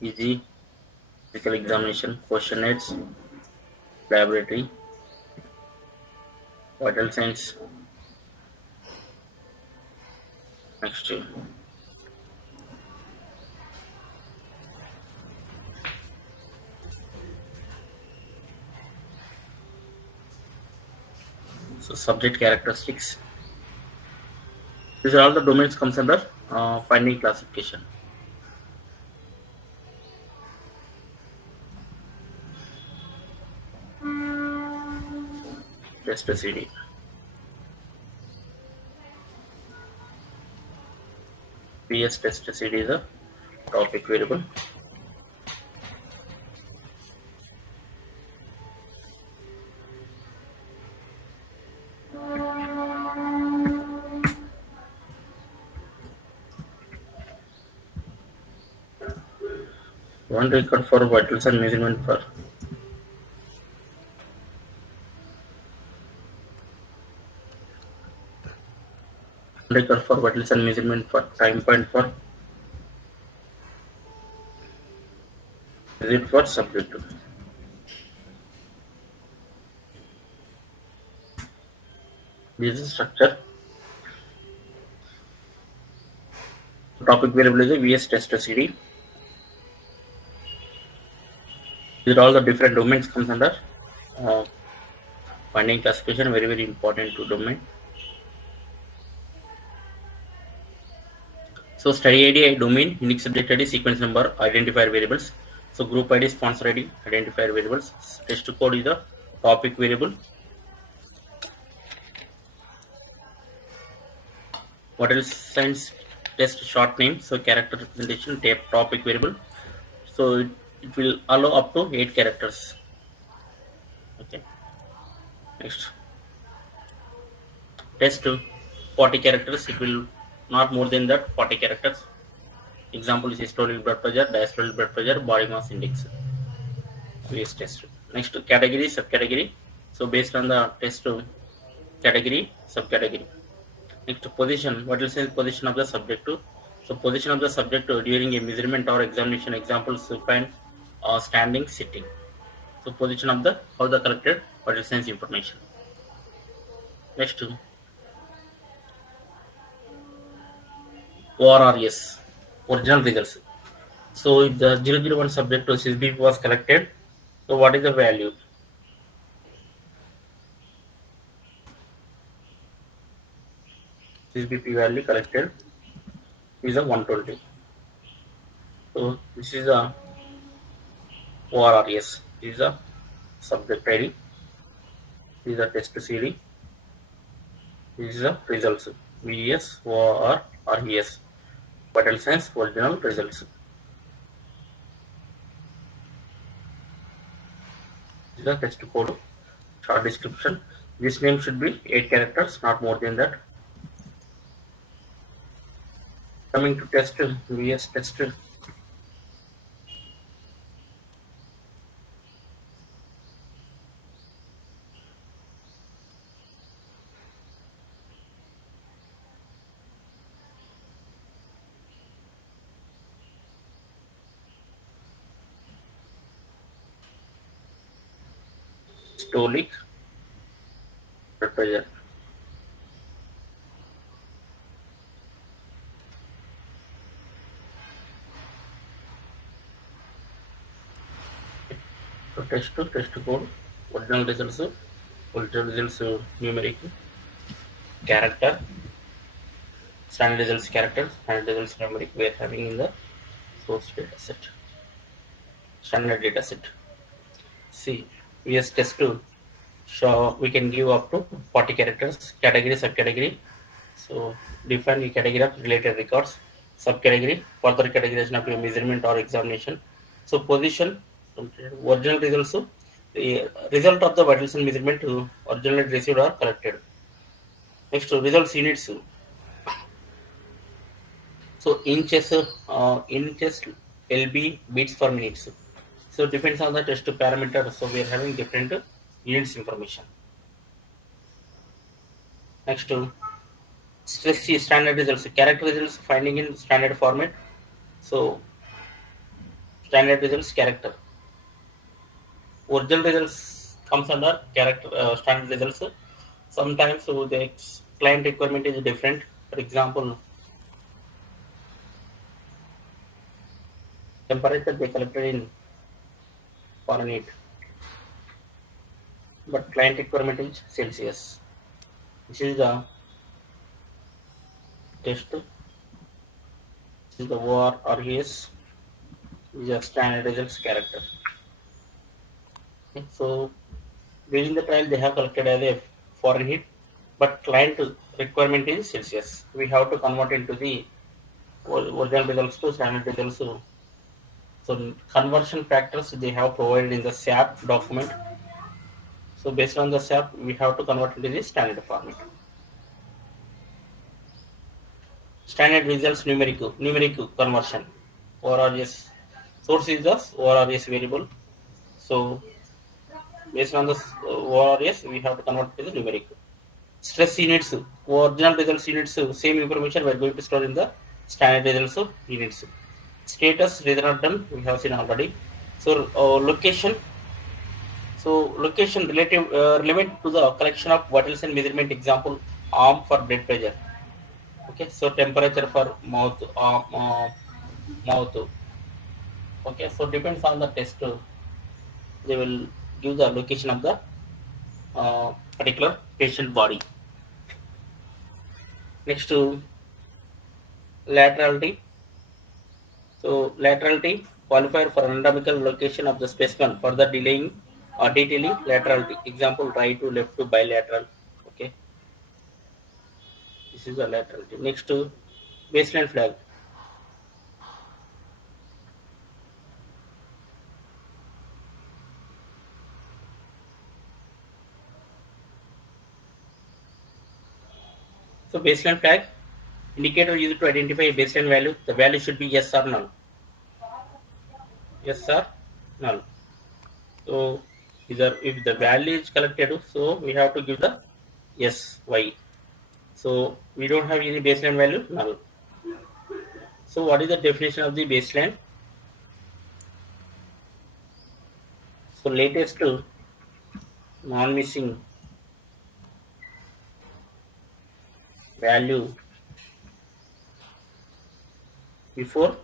easy, physical examination, questionnaires, laboratory, vital signs. Next, so subject characteristics. These are all the domains comes under finding classification. Test CD. PS test CD is a topic variable. One record for vitals and measurement for record for vitals and measurement for time point for visit for subject. This is structure. Topic variable is a VS test CD. These are all the different domains comes under uh, finding classification. Very important to domain. So study ID, domain, unique subject ID, sequence number, identifier variables. So group ID, sponsor ID, identifier variables. Test code is the topic variable. What else? Science test short name. So character representation, topic variable. So it will allow up to 8 characters. Okay. Next. Test 40 characters. It will not more than that 40 characters. Example is systolic blood pressure, diastolic blood pressure, body mass index. VS test. Next category, subcategory. So based on the test category, subcategory. Next position. What will say position of the subject to? So position of the subject during a measurement or examination. Example supine, standing, sitting. So position of the how the collected vital signs information. Next ORRS, original results. So if the 001 subject to CSBP was collected, so what is the value? CSBP value collected is a 120. So this is a ORRS. This is a subject ID. This is a test series. This is a results. VS or RES. Vital signs original results. This is a test code. Short description. This name should be 8 characters, not more than that. Coming to test, VS test. Stolic blood pressure. So test code, original results numeric, character, standard results character, standard results numeric we are having in the source data set, standard data set. See, VS test 2, so we can give up to 40 characters, category, subcategory. So define the category of related records, subcategory, further categorization of your measurement or examination. So position, original results, the result of the vital sign measurement originally received or collected. Next, results units. So inches LB beats per minute. So depends on the test parameter. So we are having different units information. Next, stress standard results, character results finding in standard format. So Standard results character. Original results comes under character standard results. Sometimes the client requirement is different. For example, temperature they collected in Fahrenheit, but client requirement is Celsius. This is the test. This is the ORRES. This is the standard results character. Okay. So during the trial they have collected as a Fahrenheit, but client requirement is Celsius. We have to convert into the original results to standard results. So conversion factors they have provided in the SAP document. So based on the SAP, we have to convert into the standard format. Standard results numeric conversion. ORRS source is the ORRS variable. So based on the ORRS, we have to convert to the numeric. Stress units, original results units, same information we are going to store in the standard results units. Status result done, we have seen already. So location. So location relevant to the collection of vitals and measurement. Example, arm for blood pressure. Okay, so temperature for mouth. Okay, so depends on the test. They will give the location of the particular patient body. Next to laterality. So laterality qualifier for anatomical location of the specimen, further delaying or detailing laterality. Example, right to left to bilateral. Okay, this is a laterality. Next to baseline flag. So baseline flag indicator used to identify a baseline value. The value should be yes or null. Yes or null. So either if the value is collected, so we have to give the yes y. So we don't have any baseline value null. So what is the definition of the baseline? So latest non-missing value before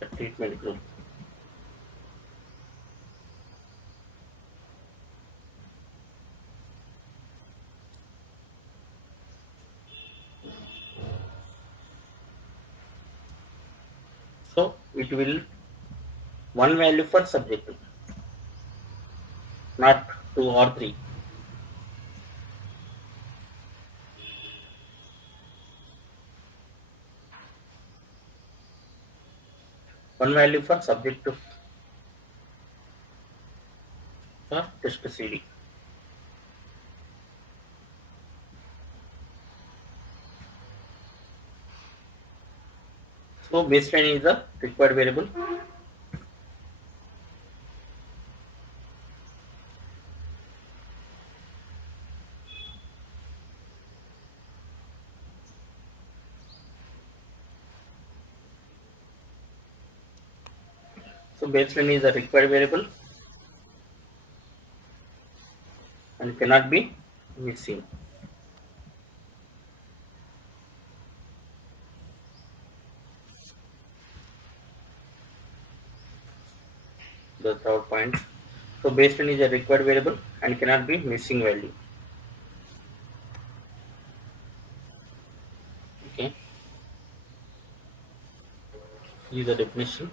the treatment group. So it will one value for subject, not two or three. One value for subject for test CD. So baseline is the required variable. So baseline is the required variable and cannot be missing. The third point. So baseline is a required variable and cannot be missing value. Okay. Use the definition.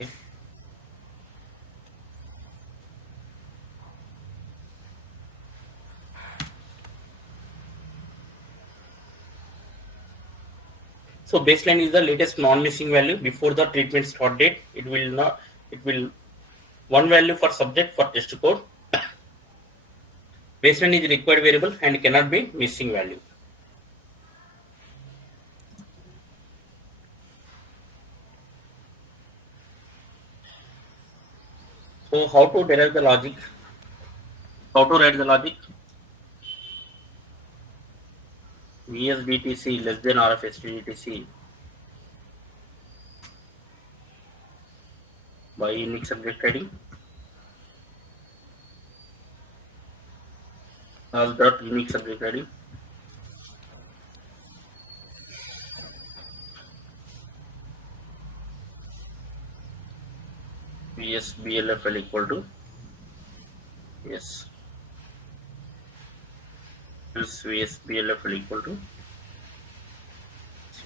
Okay. So baseline is the latest non-missing value before the treatment start date. It will one value for subject for test code, Baseline is required variable and cannot be missing value. So how to derive the logic? How to write the logic? VSDTC less than RF SDTC by unique subject heading. As dot unique subject heading. VSBLFL equal to yes. Else VSBLFL equal to this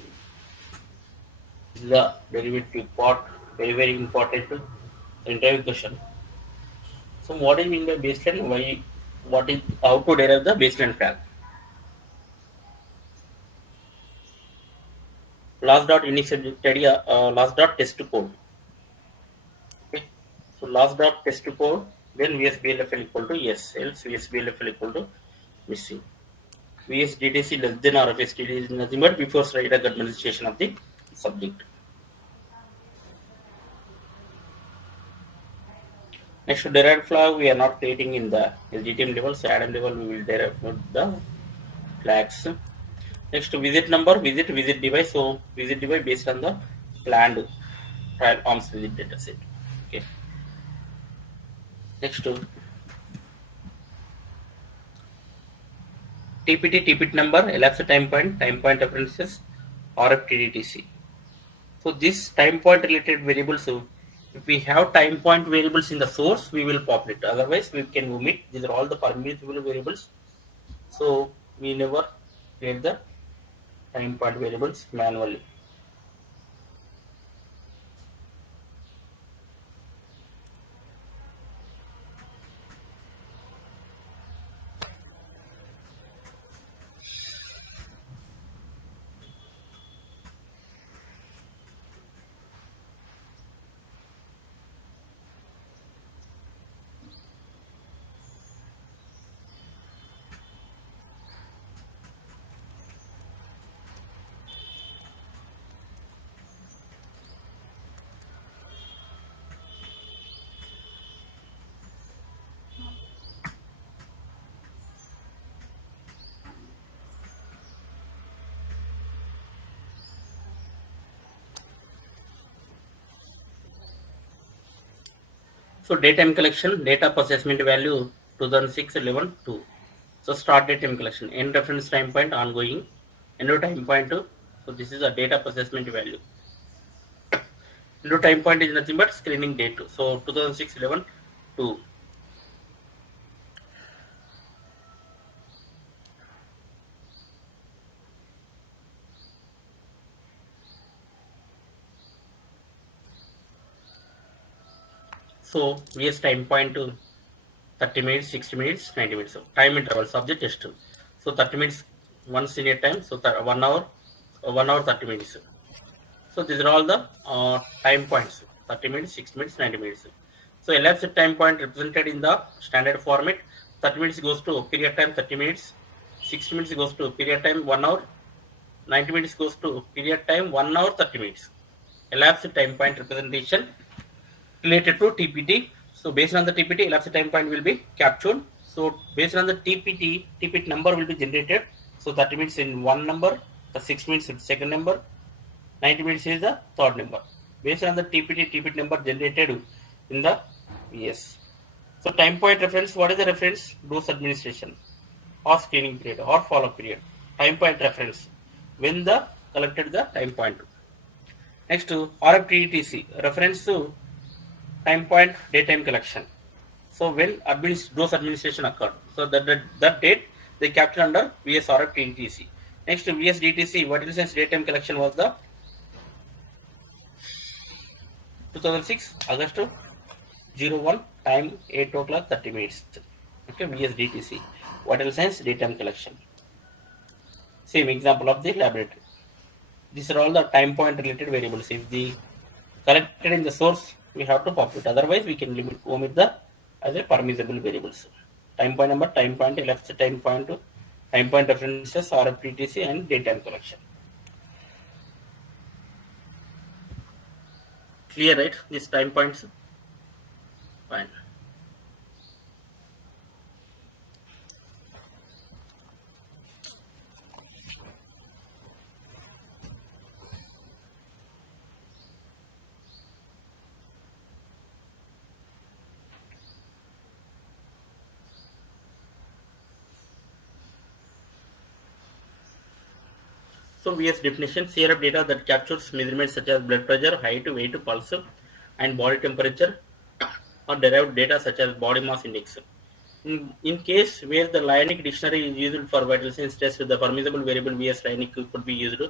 is the derivative part, very important interview question. So what is mean by baseline? Why? What is how to derive the baseline flag? Last dot unique subject area. Last dot test code. Okay. So last dot test code. Then VSBLFL equal to yes. Else VSBLFL equal to missing. VSDTC less than or FSTD is nothing but before slide administration of the subject. Next to derived flag we are not creating in the SDTM level, so Adam level we will derive the flags. Next to visit number, visit device. So visit device based on the planned trial arms visit dataset. Okay. Next to TPT number, elapsed time point references, RFTDTC. So this time point related variables. So if we have time point variables in the source, we will populate. Otherwise, we can omit. These are all the permissible variables. So we never create the time point variables manually. So daytime collection, data assessment value 2006 11 2. So start daytime collection, end reference time point ongoing, end time point 2. So this is a data assessment value. End time point is nothing but screening date. So 2006 11 2. So VS time point to 30 minutes, 60 minutes, 90 minutes. So time interval, subject test. So 30 minutes once in a time. So 1 hour, 1 hour 30 minutes. So these are all the time points: 30 minutes, 60 minutes, 90 minutes. So elapsed time point represented in the standard format. 30 minutes goes to period time 30 minutes, 60 minutes goes to period time 1 hour, 90 minutes goes to period time 1 hour 30 minutes. Elapsed time point representation related to TPT. So based on the TPT, elapsed time point will be captured. So based on the TPT number will be generated. So 30 minutes in one number, the 6 minutes in second number, 90 minutes is the third number. Based on the TPT number generated in the VS. So time point reference, what is the reference? Dose administration or screening period or follow-up period. Time point reference when the collected the time point. Next to RFTDTC, reference to time point daytime collection. So when dose administration occurred, so that date they capture under VS RFTDTC. Next to VS DTC, what is the daytime collection was the 2006 August 01 time 8 o'clock 30 minutes. Okay, VS DTC. What else is daytime collection? Same example of the laboratory. These are all the time point related variables. If the collected in the source, we have to populate. Otherwise, we can omit the as a permissible variables. Time point number, time point, elapsed time point references, RFTTC, and daytime collection. Clear, right? These time points. Fine. So VS definition: CRF data that captures measurements such as blood pressure, height, weight, pulse, and body temperature, or derived data such as body mass index. In case where the Ionic dictionary is used for vital signs test, the permissible variable VS Ionic could be used.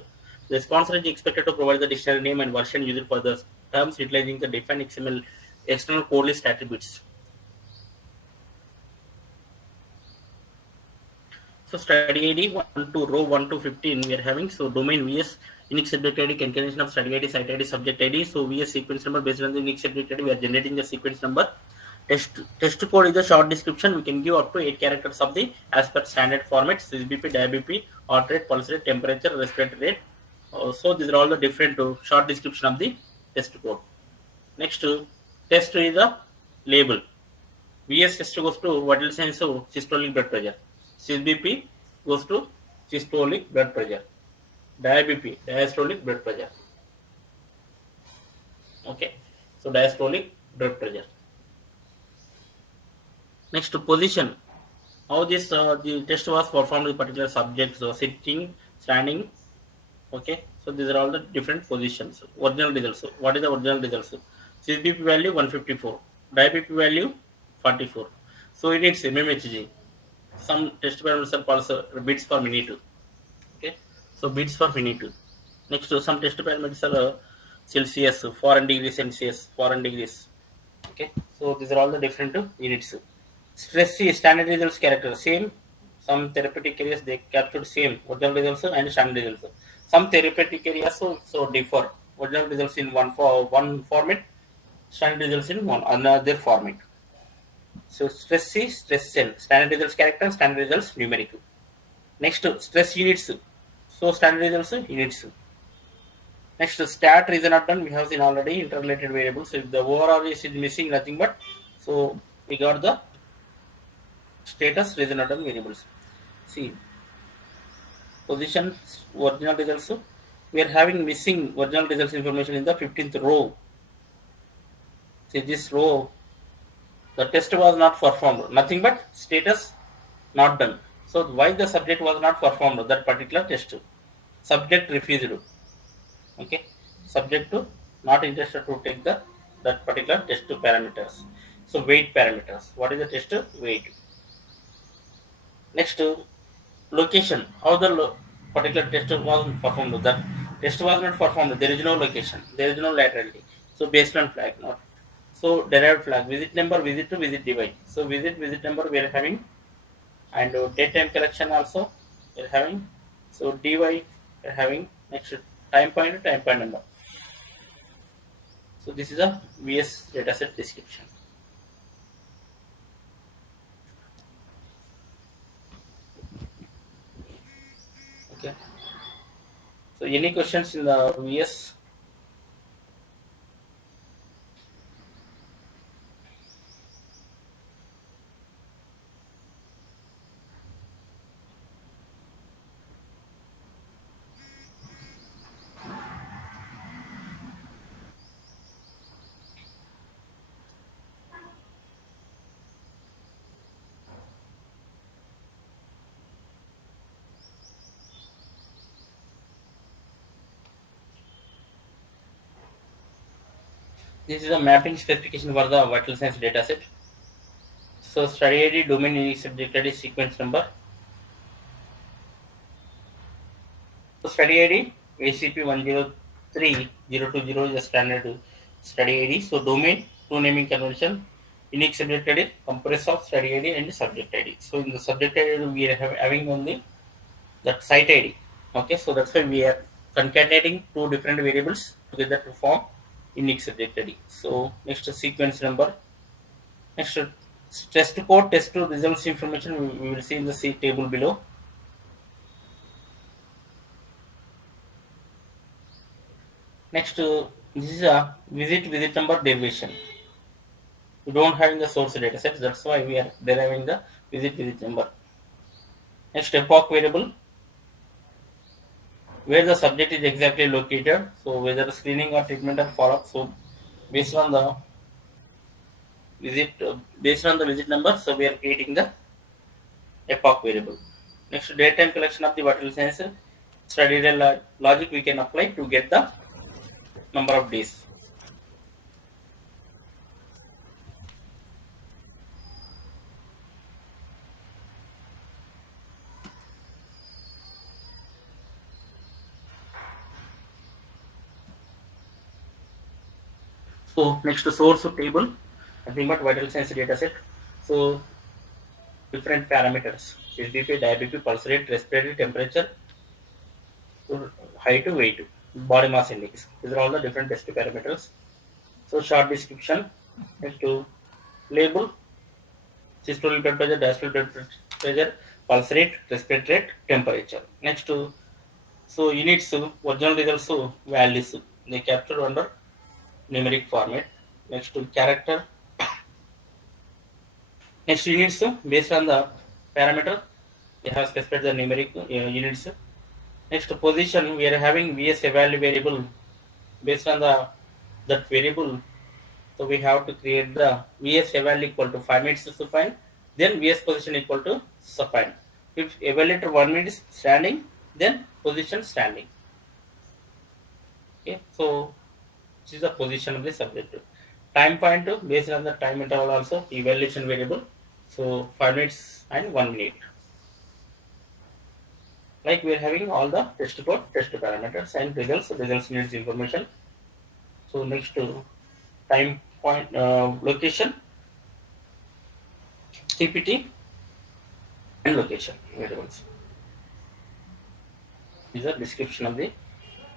The sponsor is expected to provide the dictionary name and version used for the terms utilizing the defined XML external code list attributes. So study ID 1 to row 1 to 15 we are having. So domain VS unique subject ID concatenation of study ID, site ID, subject ID. So VS sequence number based on the unique subject ID we are generating the sequence number. Test code is the short description. We can give up to 8 characters of the as per standard format: SBP, diBP, heart rate, pulse rate, temperature, respiratory rate. So these are all the different short description of the test code. Next, test is the label. VS test goes to vital signs of systolic blood pressure. CBP goes to systolic blood pressure. DIBP, diastolic blood pressure. Okay, so diastolic blood pressure. Next, position. How this the test was performed with particular subjects, so sitting, standing. Okay, so these are all the different positions. Original results. What is the original results? CBP value 154, diBP value 44. So it needs mmHg. Some test parameters are pulse beats per minute. Okay, so beats per minute. Next, some test parameters are Celsius, foreign degrees Celsius, foreign degrees. Okay, so these are all the different units. Stress C, standard results character same. Some therapeutic areas they captured same original results and standard results. Some therapeutic areas so differ. Original results in one format, standard results in one another format. So stress C, stress cell, standard results character, standard results numeric. Next, stress units. So standard results units. Next, stat reason not done. We have seen already interrelated variables. If the overall is missing, nothing but so we got the status reason not done variables. See, position original results. We are having missing original results information in the 15th row. See this row, the test was not performed. Nothing but status not done. So why the subject was not performed that particular test? Subject refused. Okay, subject to not interested to take the that particular test parameters. So weight parameters. What is the test weight? Next, location. How the particular test was performed? That test was not performed. There is no location. There is no laterality. So baseline flag not. So derived flag. Visit number, visit to visit divide. So visit number we are having, and daytime collection also we are having. So divide we are having. Next, time point number. So this is a VS dataset description. Okay. So any questions in the VS? This is a mapping specification for the vital signs dataset. So study ID, domain unique subject ID, sequence number. So study ID ACP103020 is a standard study ID. So domain, two naming convention, unique subject ID, compress of study ID and subject ID. So in the subject ID we are having only that site ID. Okay, so that's why we are concatenating two different variables together to form unique subject ID. So next sequence number. Next Test code, test to results information we will see in the C table below. Next, this is a visit number derivation. We don't have in the source data set, that's why we are deriving the visit number. Next, epoch variable, where the subject is exactly located. So whether screening or treatment or follow-up. So based on the based on the visit number, so we are creating the epoch variable. Next, date time collection of the vital signs. Study the logic we can apply to get the number of days. So next, source table, nothing but vital signs data set. So different parameters: SBP, diabetes, pulse rate, respiratory temperature, height, weight, body mass index. These are all the different test parameters. So short description. Next to label: systolic blood pressure, diastolic blood pressure, pulse rate, respiratory rate, temperature. Next to so units, original results, values they captured under numeric format. Next to character. Next units, based on the parameter we have specified the numeric units. Next position, we are having VS evaluate variable based on the that variable. So we have to create the VS eval equal to 5 minutes supine, then VS position equal to supine. If evaluator 1 minute is standing, then position standing. Okay, so this is the position of the subject. Time point based on the time interval also evaluation variable. So 5 minutes and 1 minute. Like we are having all the test code, test parameters and results needs information. So next to time point, location, CPT and location variables. These are description of the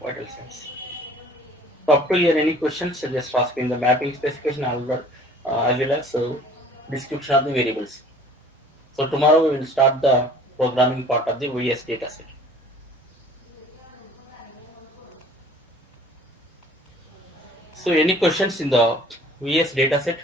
vital signs. So up to here, any questions? Just ask me in the mapping specification as well as description of the variables. So tomorrow we will start the programming part of the VS dataset. So any questions in the VS dataset?